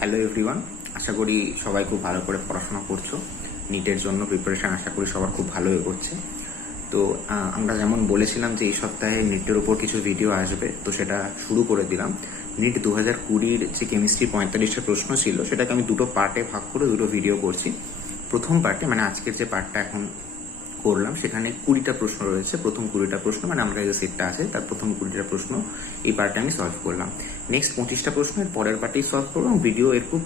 Hello everyone, আশা করি সবাই খুব ভালো করে পড়াশোনা করছো। নিটের জন্য প্রিপারেশন আশা করি সবার খুব ভালো হয়ে করছে। তো আমরা যেমন বলেছিলাম যে এই সপ্তাহে নিটের উপর কিছু ভিডিও আসবে, তো সেটা শুরু করে দিলাম। নিট 2020-র যে কেমিস্ট্রি 45টা প্রশ্ন ছিল সেটাকে আমি দুটো পার্টে ভাগ করে দুটো ভিডিও করছি। প্রথম পার্টে মানে আজকের যে পার্টটা এখন করলাম সেখানে 20টা প্রশ্ন রয়েছে। প্রথম 20টা প্রশ্ন মানে আমরা যে সেটটা আছে তার প্রথম 20টা প্রশ্ন এই পার্টে আমি সলভ করলাম। নেক্সট 25টা প্রশ্ন এর পরের পার্টেই সলভ করবো। ভিডিও এর খুব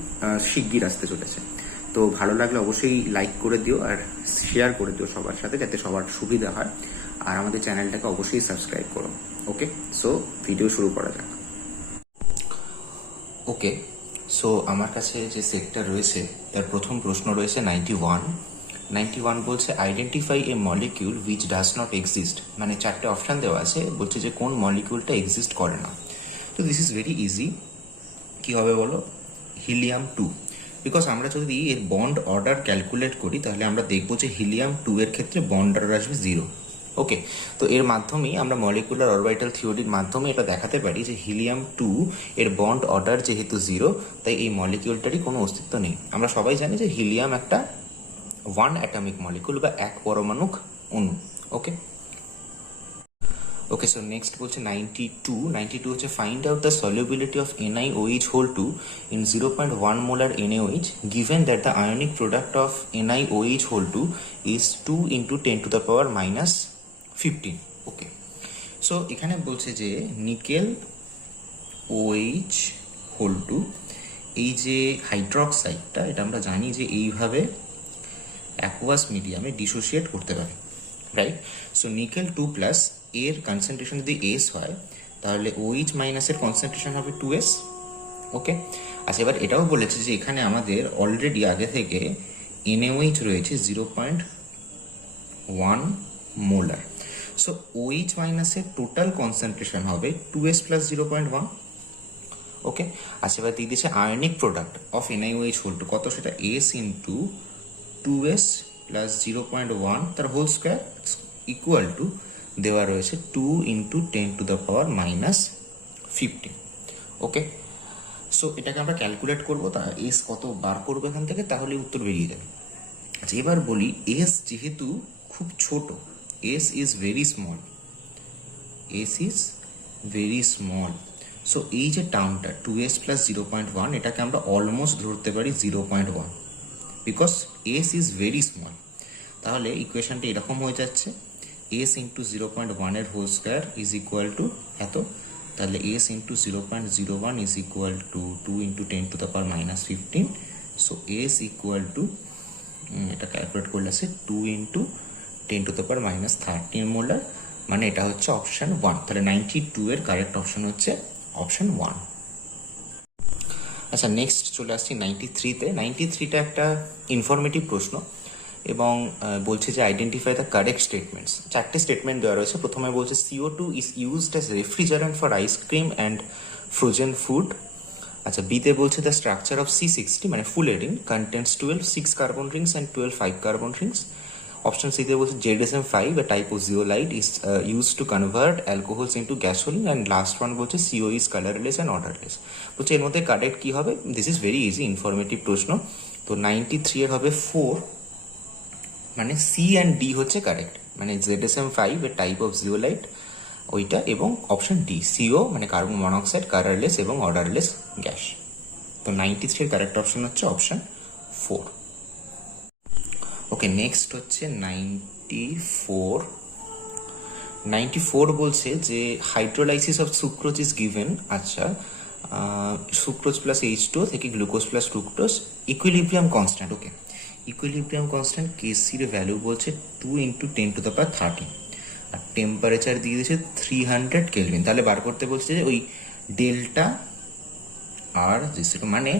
শিগগির আসতে চলেছে। তো ভালো লাগলে অবশ্যই লাইক করে দিও আর শেয়ার করে দিও সবার সাথে, যাতে সবার সুবিধা হয়। আর আমাদের চ্যানেলটাকে অবশ্যই সাবস্ক্রাইব করো। ওকে, সো ভিডিও শুরু করা যাক। ওকে, সো আমার কাছে যে সেটটা রয়েছে তার প্রথম প্রশ্ন রয়েছে 91 বলছে identify A molecule which does not exist. মানে চারটে অপশান দেওয়া আছে, বলছে যে কোন মলিকিউলটা এক্সিস্ট করে না। তো দিস ইজ ভেরি ইজি। কী হবে বলো? হিলিয়াম-2। বিকজ আমরা যদি এর বন্ড অর্ডার ক্যালকুলেট করি তাহলে আমরা দেখবো যে হিলিয়াম-2 এর ক্ষেত্রে বন্ড অর্ডার আসবে 0। ওকে, তো এর মাধ্যমেই আমরা মলিকুলার অরবিটাল থিওরির মাধ্যমে এটা দেখাতে পারি যে হিলিয়াম-2 এর বন্ড অর্ডার যেহেতু 0, তাই এই মলিকিউলটারই কোনো অস্তিত্ব নেই। আমরা সবাই জানি যে হিলিয়াম একটা ওয়ান অ্যাটমিক মলিকুল বা এক পরমাণুক অণু। ওকে ওকে, সো নেক্সট বলছে 92 হচ্ছে find out the solubility of NiOH whole 2 in 0.1 molar NaOH given that the ionic product of NiOH whole 2 is 2 into 10 to the power minus 15। Okay, so এখানে বলছে যে nickel OH whole 2, এই যে হাইড্রক্সাইডটা এটা আমরা জানি যে এইভাবে অ্যাকুয়াস মিডিয়ামে ডিসোসিয়েট করতে পারে, রাইট? সো নিকেল 2+ এর কনসেন্ট্রেশন যদি এস হয় তাহলে OH মাইনাসের কনসেন্ট্রেশন হবে 2s। ওকে, আচ্ছা এবার এটাও বলেছে যে এখানে আমাদের অলরেডি আগে থেকে NaOH রয়েছে 0.1 মোলার। সো OH মাইনাসের টোটাল কনসেন্ট্রেশন হবে 2s প্লাস 0.1। ওকে, আচ্ছা এবার দিয়ে দিয়েছে ionic product of NiOH whole 2 কত, সেটা s ইন্টু 2s প্লাস 0.1 তার হোল স্কোয়ার ইকুয়াল টু দেওয়া রয়েছে 2 into 10 to the power minus 15। Okay, so এটাকে আমরা ক্যালকুলেট করবো, তা এস কত বার করবো এখান থেকে, তাহলে উত্তর বেরিয়ে যাবে। আচ্ছা এবার বলি এস যেহেতু খুব ছোট, S is very small, so এই যে টার্মটা 2s প্লাস 0.1 এটাকে আমরা অলমোস্ট ধরতে পারি 0.1, because s is very small. তাহলে ইকুয়েশনটা এরকম হয়ে যাচ্ছে এস ইন্টু 0.1 এর whole square is equal to এত, তাহলে s into 0.01 is equal to 2 into 10 to the power minus 15। So s equal to এটা ক্যালকুলেট করলে আছে 2 into 10 to the power minus 13 molar, মানে এটা হচ্ছে অপশান 1। তাহলে 92 এর কারেক্ট অপশান হচ্ছে অপশান 1। আচ্ছা নেক্সট চলে আসছি 93-তে। 93টা একটা ইনফরমেটিভ প্রশ্ন এবং বলছে যে আইডেন্টিফাই দ্য কারেক্ট স্টেটমেন্টস। চারটে স্টেটমেন্ট দেওয়া রয়েছে। প্রথমে বলছে CO2 is used as refrigerant for ice cream and frozen food. আচ্ছা বিতে বলছে দ্য স্ট্রাকচার অফ C60 মানে fullerene contents 12 6 carbon rings and 12 5 carbon rings. Option সিতে বলছে ZSM-5 a type of zeolite is used to convert alcohols into gasoline, and last one বলছে CO is colorless and odorless। বলছে এর মধ্যে correct কি হবে? This is very easy, informative প্রশ্ন। তো 93 এর হবে 4, মানে সি অ্যান্ড ডি হচ্ছে কারেক্ট, মানে ZSM-5 a type of zeolite ওইটা, এবং অপশন ডি CO মানে কার্বন মনোক্সাইড, কালারলেস এবং অর্ডারলেস গ্যাস। তো 93 এর কারেক্ট অপশন হচ্ছে অপশন 4। ওকে, নেক্সট হচ্ছে 94 বলছে যে hydrolysis of sucrose is given. আচ্ছা সুক্রোজ প্লাস H2 থেকে glucose plus fructose, equilibrium constant. Okay, equilibrium constant কেসির ভ্যালু বলছে 2 ইন্টু 10 টু দ্য পাওয়ার 13, আর টেম্পারেচার দিয়ে দিয়েছে 300 কেলভিন। তাহলে বার করতে বলছে যে ওই ডেল্টা আর মানে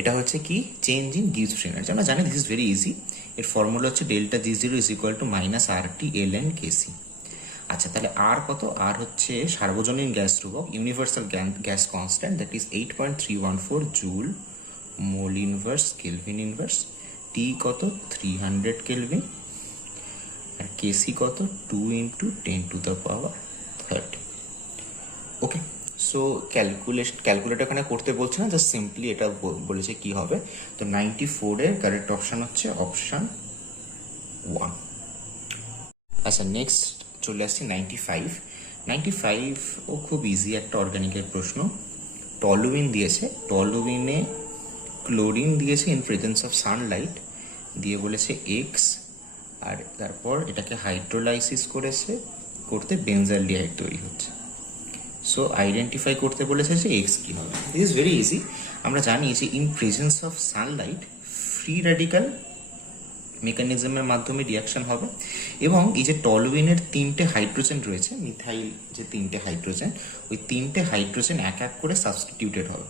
এটা হচ্ছে কি change in gives free energy. আমরা জানি দিস ইজ ভেরি ইজি। এর ফর্মুলা হচ্ছে delta G0 is equal two minus RT ln KC। আচ্ছা তাহলে আর কত? আর হচ্ছে সার্বজনীন গ্যাস ধ্রুবক, universal gas constant, that is 8.314 joule mole inverse kelvin inverse. T কত? 300 কেলভিন। আর কেসি কত? 2 into 10 to the power 30। Okay, so calculate এখানে করতে বলছে না, জাস্ট সিম্পলি এটা বলেছে কি হবে। তো 94 এর কারেক্ট অপশন হচ্ছে অপশন 1। আচ্ছা, নেক্সট চলে আসছি 95। 95 ও খুব ইজি একটা অর্গানিকের প্রশ্ন। টলুইন দিয়েছে, টলুইনে ক্লোরিন দিয়েছে ইন প্রেজেন্স অফ সানলাইট, দিয়ে বলেছে এক্স, আর তারপর এটাকে হাইড্রোলাইসিস করতে বেনজালডিহাইড তৈরি হচ্ছে। সো আইডেন্টিফাই করতে বলেছে যে এক্স কী হবে। This is very easy. আমরা জানি যে in presence of sunlight free radical মেকানিজমের মাধ্যমে রিয়াকশন হবে, এবং এই যে টলুইনের 3টে হাইড্রোজেন রয়েছে, মিথাইল যে 3টে হাইড্রোজেন, ওই 3টে হাইড্রোজেন এক এক করে সাবস্টিটিউটেড হবে।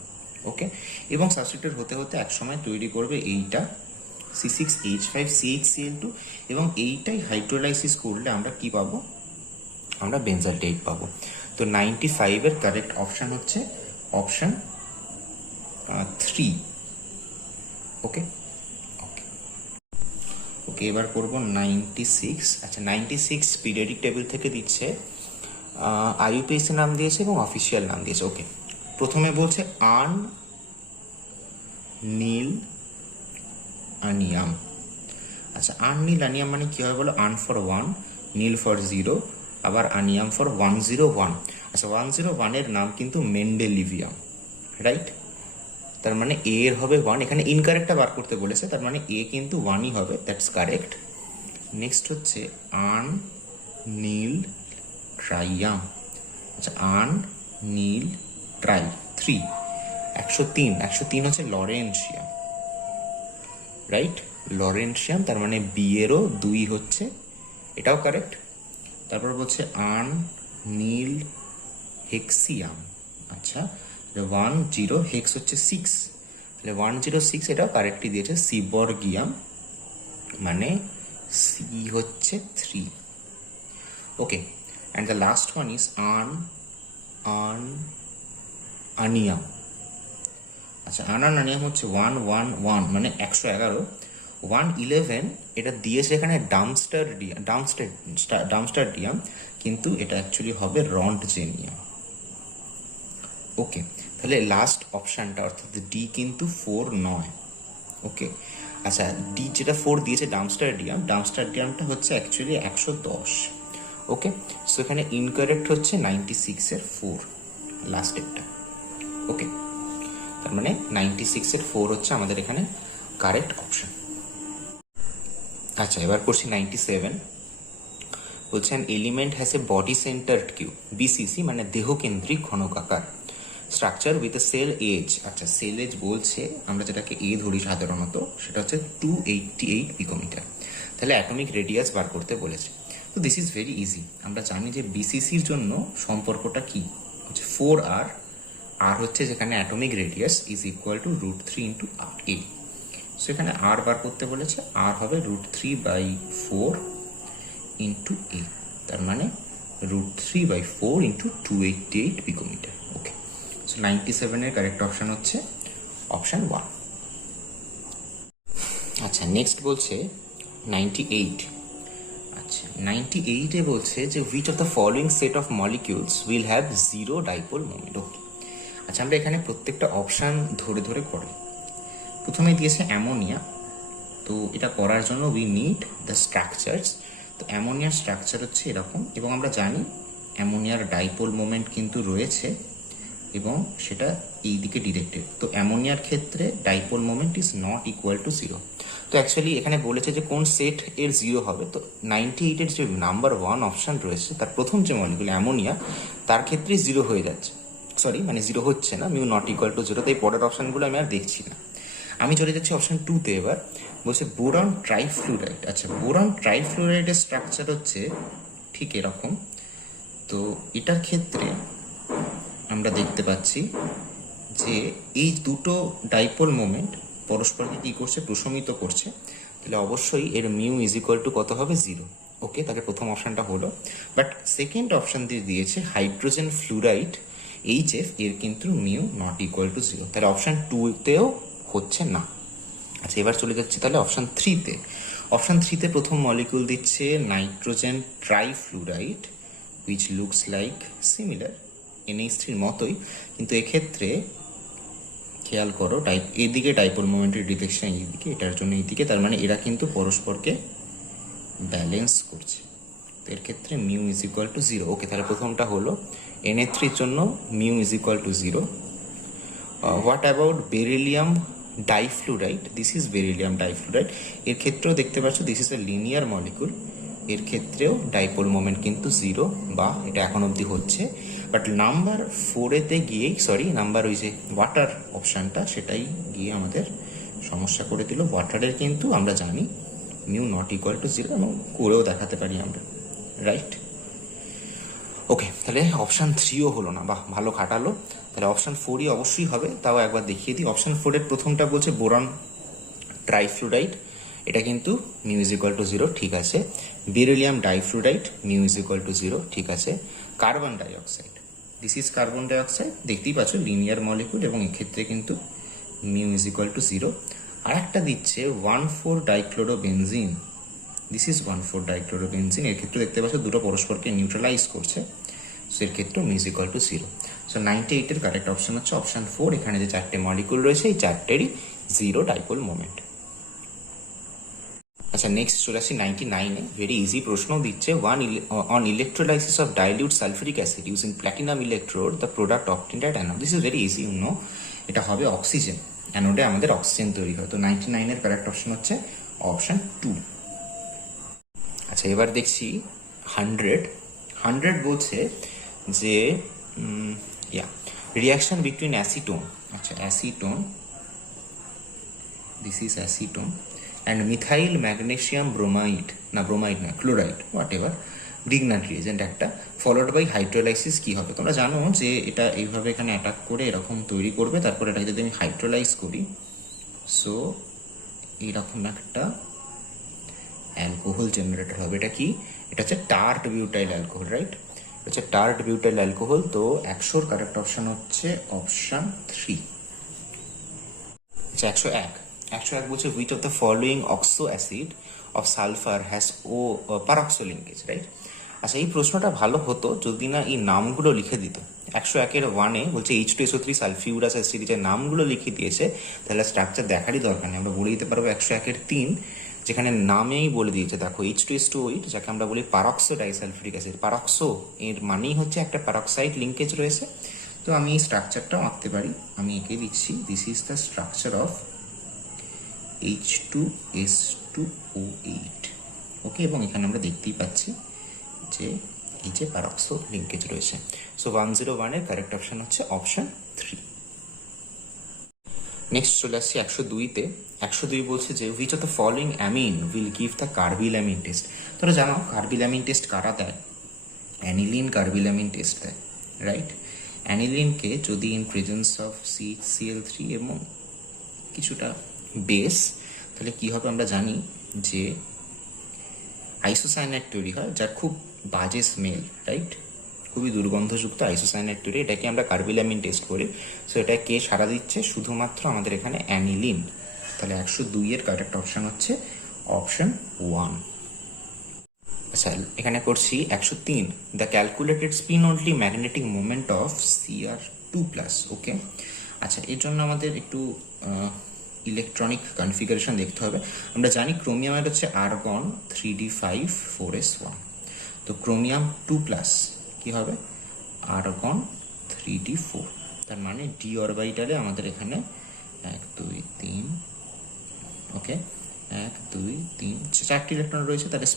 ওকে, এবং সাবস্টিটিউট হতে হতে একসময় তৈরি করবে এইটা C6H5CHCl2, এবং এইটাই হাইড্রোলাইসিস করলে আমরা কি পাবো? আমরা বেনজালডেহাইড পাবো। তো 95 এর কারেক্ট অপশন হচ্ছে অপশন 3। ওকে ওকে, এবার করব 96। আচ্ছা, 96 পিরিয়ডিক টেবিল থেকে দিচ্ছে, আইইউপিএসি নাম দিয়েছে এবং অফিসিয়াল নাম দিয়েছে। ওকে, প্রথমে বলছে আন নীল আনিয়াম। আচ্ছা, আন নীল আনিয়াম মানে কি হবে বলো? আন ফর 1, নীল ফর 0, আবার আনিয়াম ফর 101। আচ্ছা, 101 এর নাম কিন্তু মেন্ডেলিভিয়াম, রাইট? তার মানে এ এর হবে 1। এখানে ইনকারেক্টটা বার করতে বলেছে, তার মানে এ কিন্তু 1ই হবে, দ্যাটস কারেক্ট। নেক্সট হচ্ছে আন নীল ট্রাইয়াম। আচ্ছা, আন নীল ট্রাই 3, 103 হচ্ছে লরেন্সিয়াম, রাইট? লরেন্সিয়াম, তার মানে বি এরও 2 হচ্ছে, এটাও কারেক্ট। তারপর বলছে আন নীল হেক্সিয়াম। আচ্ছা, 10 হেক্স হচ্ছে 6, তাহলে 106, এটাও কারেক্টই দিয়েছে। সিবর্গিয়াম মানে সি হচ্ছে 3। Okay, and the last one is আনিয়াম। আচ্ছা, আনিয়াম হচ্ছে 111 মানে 111। 111 এটা দিয়েছে এখানে ডামস্টারডিয়াম, কিন্তু এটা অ্যাকচুয়ালি হবে রন্টজেনিয়াম। ওকে, তাহলে লাস্ট অপশানটা অর্থাৎ ডি কিন্তু 4 নয়। ওকে, আচ্ছা, ডি যেটা 4 দিয়েছে ডামস্টারডিয়ামটা হচ্ছে অ্যাকচুয়ালি 110। ওকে, সো এখানে ইনকারেক্ট হচ্ছে 96 এর 4 লাস্টেরটা। ওকে, তার মানে 96 এর 4 হচ্ছে আমাদের এখানে কারেক্ট অপশন। আচ্ছা, এবার করছি 97। বলছেন element has a body centred cube, BCC মানে দেহকেন্দ্রিক ঘনকাকার, structure with a cell edge. আচ্ছা, সেল এজ বলছে, আমরা যেটাকে এ ধরি সাধারণত, সেটা হচ্ছে 288 পিকোমিটার। তাহলে অ্যাটমিক রেডিয়াস বার করতে বলেছে। তো দিস ইজ ভেরি ইজি। আমরা জানি যে বিসিসির জন্য সম্পর্কটা কি হচ্ছে 4R, আর হচ্ছে যেখানে atomic radius is equal to √3 into আর এ। সো এখানে আর বার করতে বলেছে, আর হবে √3/4 ইন্টু এ, তার মানে √3/4 ইন্টু 288 পিকোমিটার। ওকে, সো 97 এর কারেক্ট অপশন হচ্ছে অপশন 1। আচ্ছা, নেক্সট বলছে 98। আচ্ছা, 98 এ বলছে যে which of the following set of molecules will have 0 dipole moment. Okay, আচ্ছা, আমরা এখানে প্রত্যেকটা অপশান ধরে ধরে করি। প্রথমে দিয়েছে অ্যামোনিয়া, তো এটা করার জন্য উই নিড দ্য স্ট্রাকচারস। তো অ্যামোনিয়ার স্ট্রাকচার হচ্ছে এরকম, এবং আমরা জানি অ্যামোনিয়ার ডাইপোল মোমেন্ট কিন্তু রয়েছে এবং সেটা এই দিকে ডিরেক্টেড। তো অ্যামোনিয়ার ক্ষেত্রে dipole moment is not equal to 0। তো অ্যাকচুয়ালি এখানে বলেছে যে কোন সেট এর 0 হবে। তো 98 যে নাম্বার 1 অপশান রয়েছে, তার প্রথম যে মলিকুল অ্যামোনিয়া, তার ক্ষেত্রেই 0 হয়ে যাচ্ছে, সরি মানে 0 হচ্ছে না, মিউ নট ইকুয়াল টু 0। তাই পরের অপশানগুলো আমি আর দেখছি না, আমি চলে যাচ্ছি অপশান 2তে। এবার বলছে বোরন ট্রাইফ্লুরাইড। আচ্ছা, বোরন ট্রাইফ্লুরাইডের স্ট্রাকচার হচ্ছে ঠিক এরকম। তো এটার ক্ষেত্রে আমরা দেখতে পাচ্ছি যে এই দুটো ডাইপোল মোমেন্ট পরস্পরকে কী করছে? প্রশমিত করছে। তাহলে অবশ্যই এর মিউ ইজ ইকুয়াল টু কত হবে? 0। ওকে, তাহলে প্রথম অপশানটা হলো। বাট সেকেন্ড অপশান দিয়ে দিয়েছে হাইড্রোজেন ফ্লুরাইড HF, এর কিন্তু মিউ নট ইকুয়াল টু 0। তাহলে অপশান 2তেও হচ্ছে না। আচ্ছা, এবার চলে যাচ্ছি তাহলে অপশান 3তে। অপশান 3তে প্রথম মলিকুল দিচ্ছে nitrogen trifluoride, which looks like similar, NH3 মতোই, কিন্তু এক্ষেত্রে খেয়াল করো এদিকে ডাইপোল মোমেন্টের ডিরেকশন এইদিকে, এটার জন্য এইদিকে, তার মানে এরা কিন্তু পরস্পরকে ব্যালেন্স করছে। তো এর ক্ষেত্রে মিউ ইজ ইকুয়াল টু 0। ওকে, তাহলে প্রথমটা হলো Na3-র জন্য mu is equal to 0। What about beryllium ডাইফ্লুরাইড? This is beryllium ডাইফ্লুরাইড। এর ক্ষেত্রেও দেখতে পাচ্ছ this is a linear molecule, এর ক্ষেত্রেও ডাইপোল মোমেন্ট কিন্তু 0, বা এটা এখন অবধি হচ্ছে। বাট নাম্বার 4-এতে গিয়েই, নাম্বার ওই যে ওয়াটার অপশানটা, সেটাই গিয়ে আমাদের সমস্যা করে দিল। ওয়াটারের কিন্তু আমরা জানি মিউ নট ইকুয়াল টু 0, এবং করেও দেখাতে পারি আমরা, রাইট? ওকে, তাহলে অপশান 3ও হলো না, বাহ ভালো খাটালো। তাহলে অপশান 4ই অবশ্যই হবে, তাও একবার দেখিয়ে দিই। অপশান 4-এর প্রথমটা বলছে বোরন ট্রাইফ্লুরাইড, এটা কিন্তু মিউ ইজ ইকুয়াল টু 0, ঠিক আছে। Beryllium ডাইফ্লুরাইড, mu is equal to 0, ঠিক আছে। Carbon dioxide, this is carbon dioxide, দেখতেই পাচ্ছ লিনিয়ার মলিকুল, এবং এক্ষেত্রে কিন্তু মিউ ইজ ইকুয়াল টু 0। আর একটা দিচ্ছে 1,4-ডাইক্লোরোবেনজিন, দিস ইজ 1,4-ডাইক্লোরোবেনজিন, এর ক্ষেত্রে দেখতে পাচ্ছ দুটো পরস্পরকে নিউট্রালাইজ করছে, সো এর ক্ষেত্রে mu is equal to 0। So 98-এর কারেক্ট অপশন হচ্ছে অপশান 4। এখানে যে 4টে মলিকুল রয়েছে, এই 4টেরই 0 ডাইপোল মোমেন্ট। আচ্ছা, নেক্সট চলে আসি 99-এ। ভেরি ইজি প্রশ্ন দিচ্ছে, on electrolysis of dilute sulphuric acid using platinum electrode the product obtained at anode. This is very easy, এটা হবে অক্সিজেন। অ্যানোডে আমাদের অক্সিজেন তৈরি হয়। তো 99-এর কারেক্ট অপশন হচ্ছে অপশান 2। আচ্ছা, এবার দেখছি 100 বলছে যে রিয়াকশন বিটুইন অ্যাসিটোন, আচ্ছা acetone, this is acetone, and methyl magnesium bromide, bromide না ক্লোরাইড, হোয়াট এভার, ব্রিগনান্ট রিয়েজেন্ট একটা, ফলোড বাই হাইড্রোলাইসিস কি হবে? তোমরা জানো যে এটা এইভাবে এখানে অ্যাটাক করে এরকম তৈরি করবে, তারপর এটাকে যদি আমি হাইড্রোলাইজ করি, সো এইরকম একটা অ্যালকোহল জেনারেটর হবে। এটা কি? এটা হচ্ছে টার্ট বিউটাইল অ্যালকোহল, রাইট? এটা হচ্ছে টার্ট বিউটাইল অ্যালকোহল। তো 100-র কারেক্ট অপশন হচ্ছে অপশান 3। আচ্ছা, 101 বলছে which of the following oxo acid of sulphur has peroxo linkage, right? আচ্ছা, এই প্রশ্নটা ভালো হতো যদি না এই নামগুলো লিখে দিত। 101-এর 1-এ বলছে H2SO3 সালফিউরাস অ্যাসিড, যে নামগুলো লিখে দিয়েছে, তাহলে স্ট্রাকচার দেখারই দরকার নেই, আমরা বলে দিতে পারবো। 101-এর 3 যেখানে নামেই বলে দিয়েছে, দেখো H2SO8, যাকে আমরা বলি পারক্সো ডাইসালফিউরিক অ্যাসিড। পারক্সো এর মানেই হচ্ছে একটা প্যারক্সাইড লিঙ্কেজ রয়েছে। তো আমি এই স্ট্রাকচারটাও আঁকতে পারি, আমি এঁকে দিচ্ছি। This is the structure of H2S2O8, okay. এবং এখানে আমরা দেখতেই পাচ্ছি যে এই যে প্যারক্সো লিঙ্কেজ রয়েছে। সো 101-এর কারেক্ট অপশন হচ্ছে অপশন 3। নেক্সট চলে আসছি 102-তে। 102 বলছে যে which of the following amine will give the carbylamine test. তোমরা জানো কার্বিলামিন টেস্ট কারা দেয়? অ্যানিলিন কার্বিলামিন টেস্ট দেয়, রাইট? অ্যানিলিনকে যদি ইন প্রেজেন্স অফ CH3 এবং কিছুটা বেস, তাহলে কি হবে আমরা জানি যে আইসোসায়ানাইড তৈরি হয়, যার খুব বাজে স্মেল, রাইট? খুবই দুর্গন্ধযুক্ত আইসোসায়ানাইড তৈরি, এটাকে আমরা কার্বিলামিন টেস্ট করি। সো এটা কে সারা দিচ্ছে? শুধুমাত্র আমাদের এখানে অ্যানিলিন। তাহলে 102-এর কারেক্ট অপশন হচ্ছে অপশন 1। আচ্ছা, এখানে করছি 103, the calculated spin only magnetic moment of Cr2+, ওকে। আচ্ছা, এর জন্য আমাদের একটু ইলেকট্রনিক কনফিগারেশন দেখতে হবে। আমরা জানি ক্রোমিয়ামের হচ্ছে আর্গন 3d5 4s1, তো ক্রোমিয়াম 2+ কি হবে? আর্গন 3d4, তার মানে ডি অরবিটালে আমাদের এখানে 1 2 3, ওকে, 1 2 3 4টি ইলেকট্রন রয়েছে। তাহলে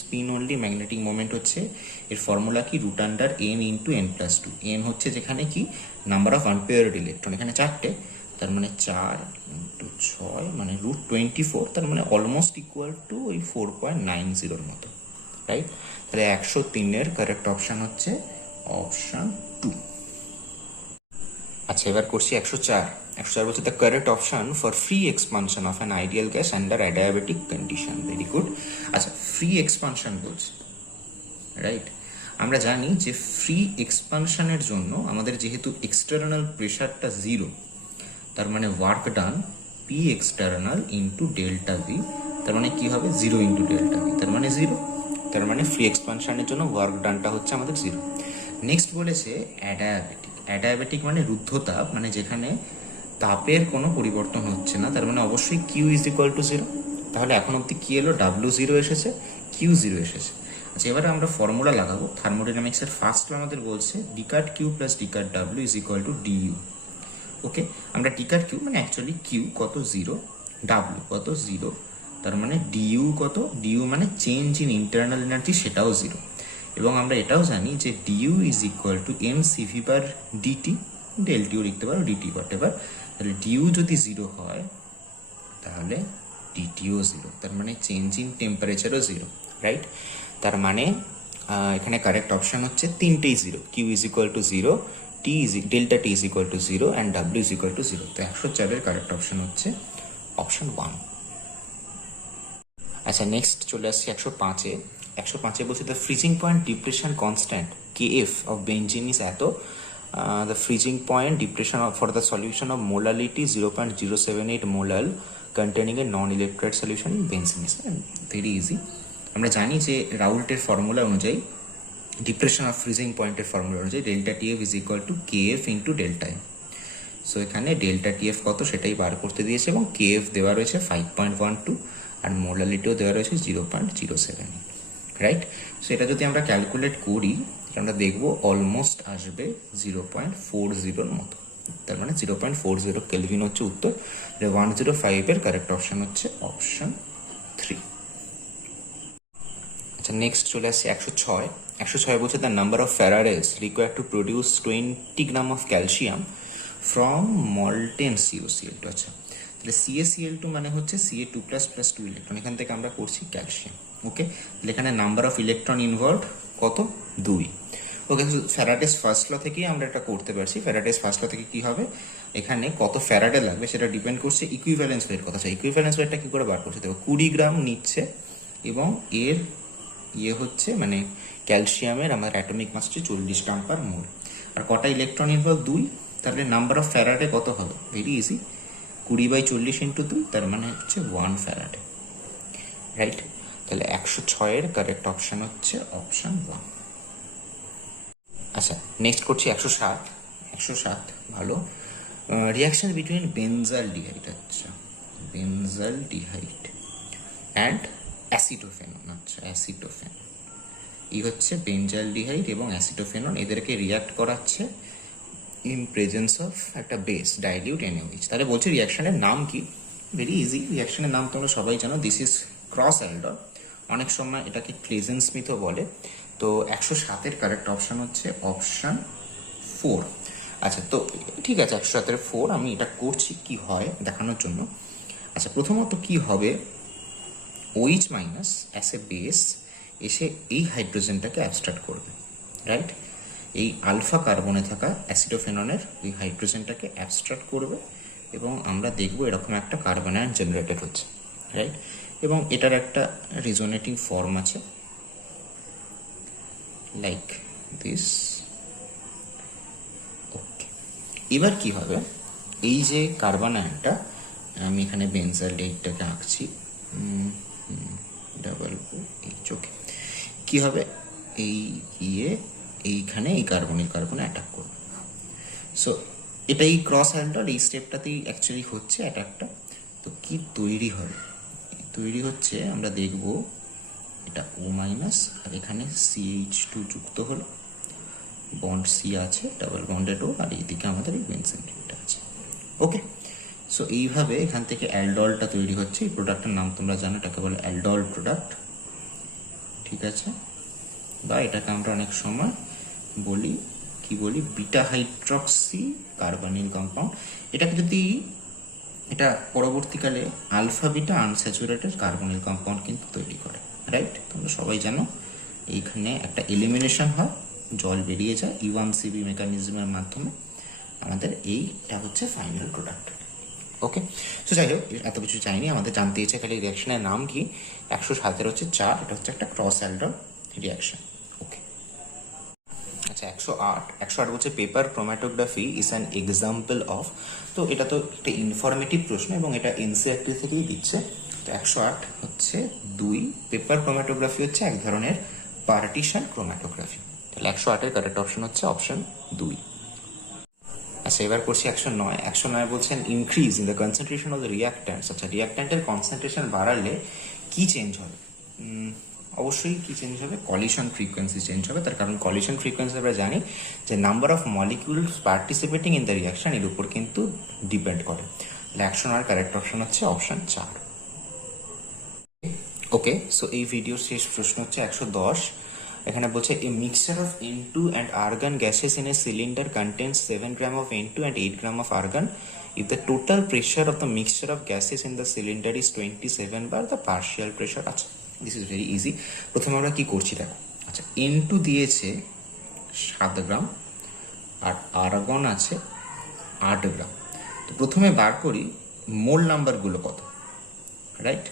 স্পিন অনলি ম্যাগনেটিক মোমেন্ট হচ্ছে, এর ফর্মুলা কি? √n/n+2। n হচ্ছে যেখানে কি নাম্বার অফ আনপেয়ার্ড ইলেকট্রন, এখানে 4টে, তার মানে 4 × 6 মানে √24, তার মানে অলমোস্ট ইকুয়াল টু ওই 4.90-র মতো, রাইট? তাহলে 103-এর কারেক্ট অপশান হচ্ছে অপশান 2। আচ্ছা, এবার করছি 104 বলছে the correct option for free expansion of an ideal gas under adiabatic condition. Very good. আচ্ছা, ফ্রি এক্সপানশন বলছে, রাইট? আমরা জানি যে ফ্রি এক্সপানশনের জন্য আমাদের যেহেতু এক্সটার্নাল প্রেশারটা 0, তার মানে work done P external into delta V, তার মানে কি হবে? 0 × ডেল্টা ভি, তার মানে 0। তার মানে ফ্রি এক্সপানশনের জন্য ওয়ার্ক ডানটা হচ্ছে আমাদের 0। নেক্সট বলেছে অ্যাডায়াবেটিক। অ্যাডায়াবেটিক মানে রুদ্ধতাপ, মানে যেখানে তাপের কোনো পরিবর্তন হচ্ছে না, তার মানে অবশ্যই q is equal to zero. তাহলে এখন অব্দি কি এলো, ডাব্লিউ জিরো এসেছে, কিউ জিরো এসেছে। আচ্ছা, এবারে আমরা ফর্মুলা লাগাবো। থার্মোডাইনামিক্সের ফার্স্ট ল আমাদের বলছে d cut Q plus d cut W is equal to DU. Okay, আমরা ডিকাট কিউ মানে অ্যাকচুয়ালি কিউ কত জিরো, ডাব্লিউ কত জিরো, তার মানে ডিইউ কত, ডিইউ মানে চেঞ্জ ইন ইন্টারনাল এনার্জি, সেটাও জিরো। এবং আমরা এটাও জানি যে DU is equal to M CV bar DT, del টিও লিখতে পারো, ডিটি হোয়াট এভার। তাহলে ডিইউ যদি জিরো হয় তাহলে ডিটিও জিরো, তার মানে চেঞ্জ ইন টেম্পারেচারও জিরো, রাইট? তার মানে এখানে কারেক্ট অপশন হচ্ছে তিনটেই zero, Q is equal to zero, T is delta T is equal to zero and W is equal to zero. তো 104-এর কারেক্ট অপশন হচ্ছে অপশন 1। আচ্ছা, নেক্সট চলে আসছে 105-এ। 105-এ বলছে the freezing point depression constant K F of benzene is এত, the freezing point depression for the solution of molality 0.078 molal containing a non-electrolyte solution in benzene is very easy. আমরা জানি যে রাউল্টের ফর্মুলা অনুযায়ী, ডিপ্রেশন অফ ফ্রিজিং পয়েন্টের formula অনুযায়ী delta TF is equal to K F into delta m. So এখানে delta TF কত সেটাই বার করতে দিয়েছে এবং কে এফ দেওয়া রয়েছে 5.12 আর মোলালিটিও দেওয়া রয়েছে 0.07, রাইট? সো এটা যদি আমরা ক্যালকুলেট করি আমরা দেখবো অলমোস্ট আসবে 0.40 মতো, তার মানে 0.40 কেলভিন হচ্ছে উত্তর। 105-এর কারেক্ট অপশন হচ্ছে অপশন 3। আচ্ছা, নেক্সট চলে আসছে 106। 106 বলছে the number of faradays required to produce 20 gram of calcium from molten CuCl2। আচ্ছা, তাহলে CaCl2 মানে হচ্ছে Ca2 প্লাস প্লাস 2 ইলেকট্রন, এখান থেকে আমরা করছি ক্যালসিয়াম। ওকে, তাহলে এখানে নাম্বার অফ ইলেকট্রন ইনভলভ কত, 2। ওকে, ফ্যারাডেজ ফার্স্ট ল থেকেই আমরা এটা করতে পারছি। ফ্যারাডেজ ফার্স্ট ল থেকে কি হবে, এখানে কত ফ্যারাডে লাগবে সেটা ডিপেন্ড করছে ইকুইভ্যালেন্স ওয়েট কথা। ইকুইভ্যালেন্স ওয়েটটা কি করে বার করছে, দেখো 20 গ্রাম নিচ্ছে এবং এর হচ্ছে মানে ক্যালসিয়ামের আমার অ্যাটমিক মাস হচ্ছে 40 গ্রাম পার মোল, আর কটা ইলেকট্রন ইনভলভ 2, তাহলে নাম্বার অফ ফ্যারাডে কত হবে, ভেরি ইজি, 20/40 ইন্টু 2, তার মানে হচ্ছে 1 ফ্যারাডে, রাইট? তাহলে 106-এর কারেক্ট অপশন হচ্ছে অপশন 1। আচ্ছা, নেক্সট করছি 107। 107 ভালো, রিয়াকশন বিটুইন বেনজাল ডিহাইড, আচ্ছা বেনজাল ডিহাইড অ্যান্ড অ্যাসিটোফেনন। আচ্ছা, অ্যাসিটোফেনন এই হচ্ছে বেনজাল ডিহাইড এবং অ্যাসিটোফেনন, এদেরকে রিয়াক্ট করাচ্ছে ইন প্রেজেন্স অফ একটা বেস ডাইলিউট NaOH। তাহলে বলছে রিয়াকশনের নাম কি, ভেরি ইজি, রিয়াকশনের নাম তোমরা সবাই জানো, দিস ইজ ক্রস অ্যালডল, অনেক সময় এটাকে ক্লেজেনস্মিথও বলে। তো 107-এর কারেক্ট অপশন হচ্ছে অপশন 4। আচ্ছা, তো ঠিক আছে, 107-এর 4 আমি এটা করছি কি হয় দেখানোর জন্য। আচ্ছা, প্রথমত কি হবে, OH minus as a base এসে এই হাইড্রোজেনটাকে অ্যাবস্ট্রাক্ট করবে, রাইট? এই আলফা কার্বনে থাকা অ্যাসিডোফেননের এই হাইড্রোজেনটাকে অ্যাবস্ট্রাক্ট করবে এবং আমরা দেখবো এরকম একটা কার্বন আয়ন জেনারেটেড হচ্ছে, রাইট? এবং এটার একটা রিজোনেটিং ফর্ম আছে লাইক দিস। ওকে, এবার কি হবে, এই যে কার্বন আয়নটা, আমি এখানে বেনজাল ডিহাইডটাকে আঁকছি ডাবল চোখে, কি হবে, এই এইখানে এই কার্বনে অ্যাটাক করবে। সো এটাই ক্রস অ্যালডল, এই স্টেপটাতেই অ্যাকচুয়ালি হচ্ছে অ্যাটাকটা। তো কি তৈরি হচ্ছে আমরা দেখব, এটা O মাইনাস আর এখানে CH2 যুক্ত হলো, বন্ড C আছে, ডাবল বন্ডেড O, আর এইদিকে আমাদের এই বেনজেন রিংটা আছে। ওকে, সো এইভাবে এখান থেকে অ্যালডলটা তৈরি হচ্ছে। এই প্রোডাক্টের নাম তোমরা জানো, এটাকে বলে অ্যালডল প্রোডাক্ট, ঠিক আছে? বা এটাকে আমরা অনেক সময় বলি কি বলি, বিটা হাইড্রক্সি কার্বনিল কম্পাউন্ড। এটাকে যদি এটা পরবর্তীকালে alpha beta unsaturated carbonyl compound কিন্তু তৈরি করে, রাইট? তোমরা সবাই জানো এইখানে একটা এলিমিনেশন হয়, জল বেরিয়ে যায় E1CB মেকানিজমের মাধ্যমে, আমাদের এইটা হচ্ছে ফাইনাল প্রোডাক্ট। ওকে, সো যাই হোক, এত কিছু চাইনি, আমাদের জানতে ইচ্ছে খালি রিয়াকশনের নাম কি। 107-এর হচ্ছে 4, এটা হচ্ছে একটা ক্রস অ্যালডল রিয়াকশন। ওকে, আচ্ছা 108 বলছে paper chromatography is an example of. তো এটা তো একটা ইনফরমেটিভ প্রশ্ন এবং এটা NCERT থেকেই দিচ্ছে। তো 108 হচ্ছে 2, পেপার ক্রোম্যাটোগ্রাফি হচ্ছে এক ধরনের পার্টিশন ক্রোম্যাটোগ্রাফি। তাহলে 108-এর কারেক্ট অপশন হচ্ছে অপশন 2। আচ্ছা, এবার করছি 109। 109 বলছেন increase in the concentration of the রিয়াক্ট্যান্টস। আচ্ছা, রিয়াক্ট্যান্টের কনসেন্ট্রেশন বাড়ালে কি চেঞ্জ হবে? অবশ্যই কি চেঞ্জ হবে? কলিশন ফ্রিকোয়েন্সি চেঞ্জ হবে। তার কারণ কলিশন ফ্রিকোয়েন্সি আমরা জানি যে number of molecules participating in the reaction এর উপর কিন্তু ডিপেন্ড করে। তাহলে 109-এর কারেক্ট অপশন হচ্ছে অপশন 4। ওকে, সো এই ভিডিওর শেষ প্রশ্ন হচ্ছে 110। এখানে বলছে এ mixture of N2 and argon gases in a cylinder contains 7 gram of N2 and 8 gram of argon. If the total pressure of the mixture of gases in the cylinder is 27 bar, the partial pressure. আচ্ছা, this is very easy. প্রথমে আমরা কি করছি দেখো। আচ্ছা, N2 দিয়েছে 7 গ্রাম আর argon আছে 8 গ্রাম। তো প্রথমে বার করি মোল নাম্বারগুলো কত, রাইট?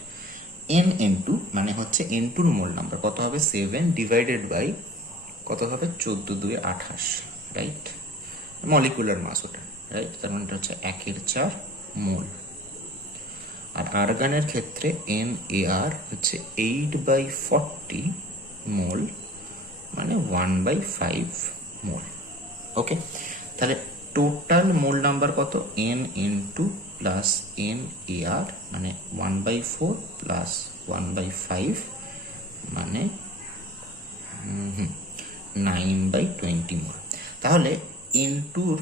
N2 মানে হচ্ছে N2-র মোল নাম্বার কত হবে? 7 ডিভাইডেড বাই কত হবে? 14 2 28, রাইট? মলিকুলার মাস ওটা, রাইট? তার মানে হচ্ছে 1/4 মোল। আর আর্গানের ক্ষেত্রে NaR হচ্ছে 8/40 মোল, মানে 1/5 মোল। ওকে, তাহলে টোটাল মোল নাম্বার কত? N2 প্লাস NaR মানে 1/4 প্লাস 1/5 মানে 9/20 মোল। তাহলে N2-র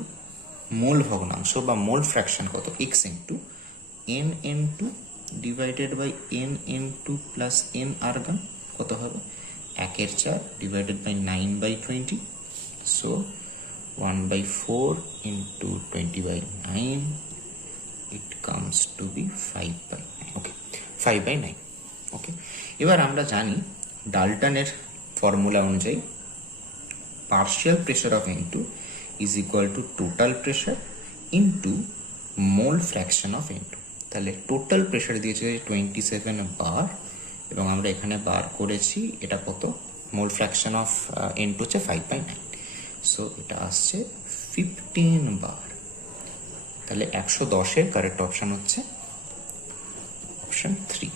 মোল ভগ্নাংশ বা মোল ফ্র্যাকশন কত? x into N2 divided by N2 plus N argon কত হবে? 1/4 divided by 9/20, so 1/4 into 20/9, it comes to be 5/9. Okay, 5/9। Okay, এবার আমরা জানি ডাল্টনের ফর্মুলা অনুযায়ী partial pressure of N2 is equal to total pressure into mole fraction of N2। তাহলে total pressure দিয়েছে 27 বার এবং আমরা এখানে বার করেছি এটা কত? মোল ফ্র্যাকশন অফ N2 হচ্ছে 5/9, সো এটা আসছে 15 বার। তাহলে 110-এর কারেক্ট অপশন হচ্ছে অপশন 3।